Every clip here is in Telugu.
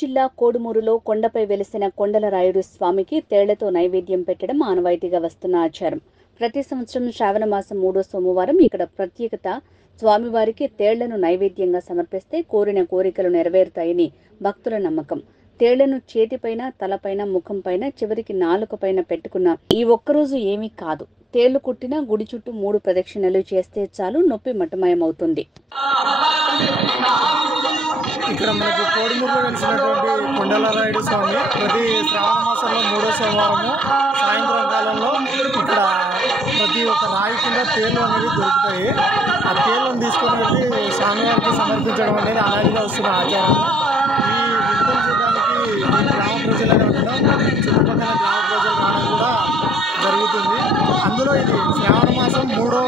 జిల్లా కోడుమూరులో కొండపై వెలిసిన కొండలరాయుడు స్వామికి తేళ్లతో నైవేద్యం పెట్టడం ఆనవాయితీగా వస్తున్న ఆచారం. ప్రతి సంవత్సరం శ్రావణ మాసం 3వ సోమవారం ఇక్కడ ప్రత్యేకత. స్వామివారికి తేళ్లను నైవేద్యంగా సమర్పిస్తే కోరిన కోరికలు నెరవేరుతాయని భక్తుల నమ్మకం. తేళ్లను చేతిపైన, తలపైన, ముఖంపైన, చివరికి నాలుకపైన పెట్టుకున్న ఈ ఒక్కరోజు ఏమీ కాదు. తేళ్లు కుట్టిన గుడి చుట్టూ 3 ప్రదక్షిణలు చేస్తే చాలు, నొప్పి మటమయమవుతుంది. ఇక్కడ మనకి కోడుమూరులో వెలిసినటువంటి కొండలరాయుడు స్వామి ప్రతి శ్రావణ మాసంలో 3వ సోమవారము సాయంత్రం కాలంలో ఇక్కడ ప్రతి ఒక్క రాయి కింద తేళ్లు అనేవి దొరుకుతాయి. ఆ తేళ్లను తీసుకొని వెళ్ళి స్వామివారికి సమర్పించడం అనేది అలాగే వస్తున్న ఆచారం. ఈ వింతలు చూడడానికి ఈ గ్రామ ప్రజలే కాకుండా చుట్టుపక్కల గ్రామ ప్రజలు రావడం కూడా జరుగుతుంది. అందులో ఇది శ్రావణ మాసం 3వ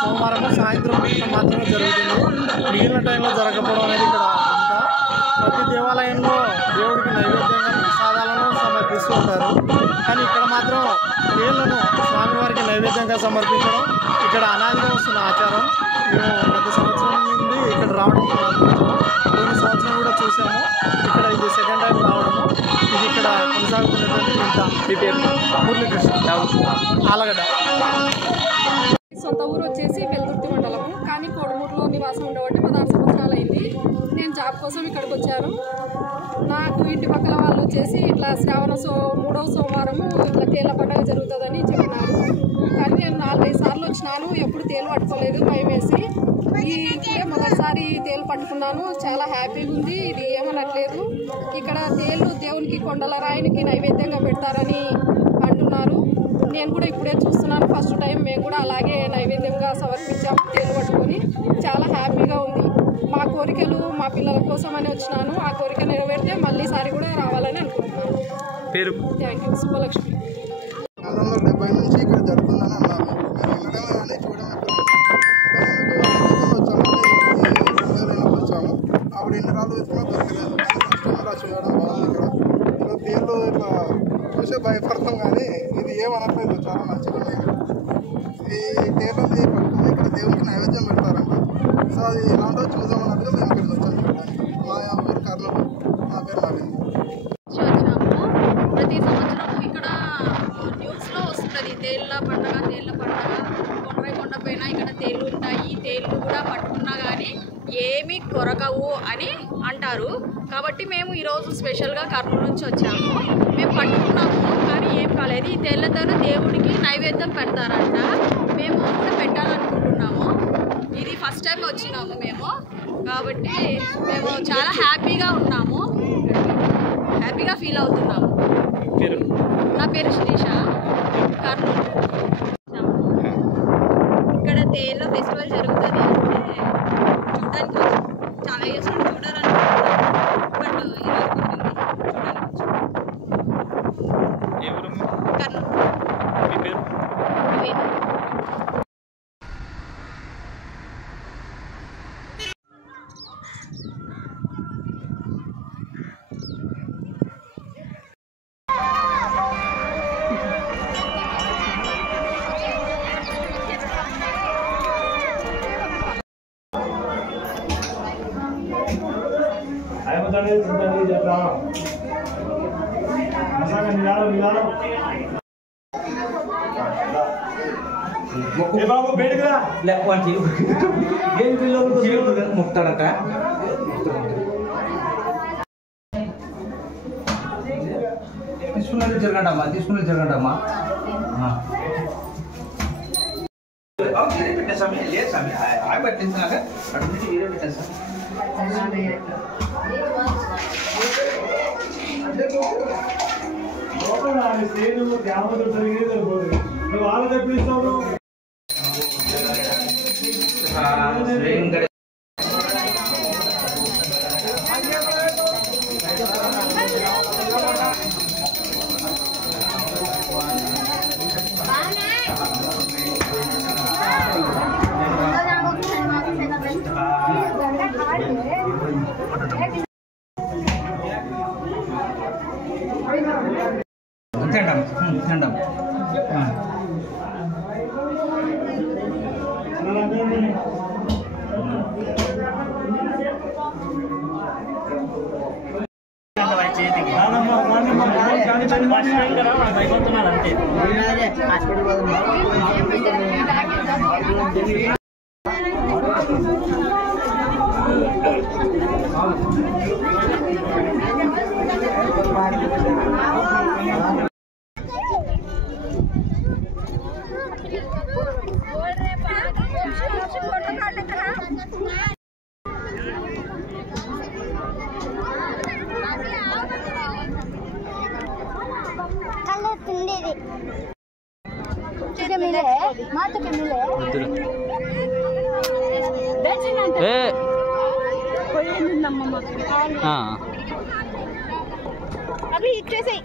సోమవారము సాయంత్రం మాత్రమే జరుగుతుంది. మిగిలిన టైంలో జరగకపోవడం అనేది ఇక్కడ అంతా. ప్రతి దేవాలయంలో దేవుడికి నైవేద్యంగా ప్రసాదాలను సమర్పిస్తూ ఉంటారు. కానీ ఇక్కడ మాత్రం తేళ్లను స్వామివారికి నైవేద్యంగా సమర్పించడం ఇక్కడ అనాదిగా వస్తున్న ఆచారం. మేము గత సంవత్సరం నుండి ఇక్కడ రావడం ప్రారంభించాము. పోయిన సంవత్సరం కూడా చూసాము. ఇక్కడ ఇది సెకండ్ టైం రావడము. ఇది ఇక్కడ కొనసాగుతున్నటువంటి మురళీకృష్ణ ఆలగడ్డ. సొంత ఊరు వచ్చేసి వెల్దుర్తి మండలము, కానీ కోడుమూరులో నివాసం ఉండబట్టి 16 సంవత్సరాలు అయింది. నేను జాబ్ కోసం ఇక్కడికి వచ్చాను. నాకు ఇంటి పక్కల వాళ్ళు వచ్చేసి ఇట్లా శ్రావణ 3వ సోమవారము ఇట్లా తేళ్ల పండుగ జరుగుతుందని చెప్పినారు. కానీ నేను 4-5 సార్లు వచ్చినాను, ఎప్పుడు తేలు పట్టుకోలేదు, భయం వేసి. ఇదే మొదటిసారి తేలు పట్టుకున్నాను. చాలా హ్యాపీగా ఉంది. ఇది ఏమనట్లేదు. ఇక్కడ తేలు దేవునికి కొండలరాయునికి నైవేద్యంగా పెడతారని అంటున్నారు. నేను కూడా ఇప్పుడే చూస్తున్నాను. ఫస్ట్ టైం మేము కూడా అలాగే నైవేద్యంగా సమర్పించాము తేలు పట్టుకొని. చాలా హ్యాపీగా ఉంది. మా కోరికలు మా పిల్లల కోసం అని వచ్చినాను. ఆ కోరిక నెరవేరితే మళ్ళీసారి కూడా రావాలని అనుకుంటున్నాను. Thank you. శుభలక్ష్మి. 1970 నుంచి ఇక్కడ జరుగుతుందని అన్నారు. వచ్చాము అప్పుడు ఎన్ని రాళ్ళు వచ్చినా దొరకలేదు. చూడడం బాగుంది. ఇక్కడ తేళ్ళు ఇట్లా చూసే భయపడతాం, కానీ ఇది ఏమనట్లేదు. చాలా మంచిగా ఈ తేళ్ళని పట్టుకుని ఇక్కడ దేవునికి నైవేద్యం పెడతారంట. సో అది ఎలాంటో చూద్దామన్నట్టుగా మేము ఇక్కడికి వచ్చాము చూడడానికి. మా ఊరు కర్నూలు. నా పేరు నవీన్. ప్రతి సంవత్సరం ఇక్కడ న్యూస్లో వస్తుంది తేళ్ళ పండుగ. కొండపైన ఇక్కడ తేళ్ళు ఉంటాయి. తేళ్ళు కూడా పట్టుకున్నా కానీ ఏమీ కొరకవు అని అంటారు. కాబట్టి మేము ఈరోజు స్పెషల్గా కర్నూలు నుంచి వచ్చాము. మేము పట్టుకున్నాము కానీ ఏం కాలేదు. ఈ తేళ్లతోనే దేవుడికి నైవేద్యం పెడతారంట. మేము కూడా పెట్టాలనుకుంటున్నాము. ఇది ఫస్ట్ టైం వచ్చినాము మేము, కాబట్టి మేము చాలా హ్యాపీగా ఉన్నాము, హ్యాపీగా ఫీల్ అవుతున్నాము. నా పేరు శ్రీష, కర్నూలు. ఇక్కడ తేళ్ళ ఫెస్టివల్ జరుగుతుంది అంటే చూడడానికి చాలా ఇయర్స్ నుండి చూడాలనుకుంటున్నాను. బట్ ఈరోజు కర్నూలు. ముక్తాడంట. తీసుకున్నది జరగండమ్మా, తీసుకున్నది జరగండమ్మా. పెట్టేసామి లేదు సామి ఆగి పెట్టించినాక అటు నుంచి వేరే పెట్టాను సార్. ఫస్ట్ టైం కదా మన భయపడుతున్నారు అంతే. అవి ఇచ్చేసాయి.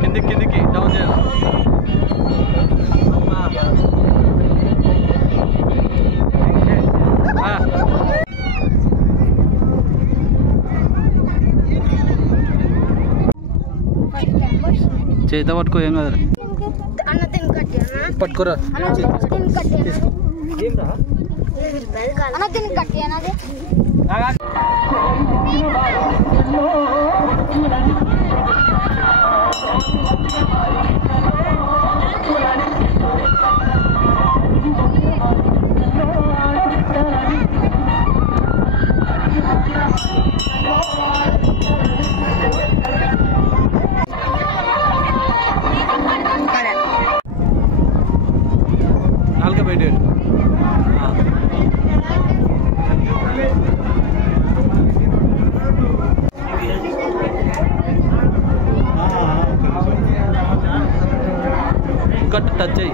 కిందికి డౌన్ చేయాలి. చేత పట్టుకో, ఏం కదా పట్టుకోరా. నాలుగు బయట కట్ టచ్ అయ్యి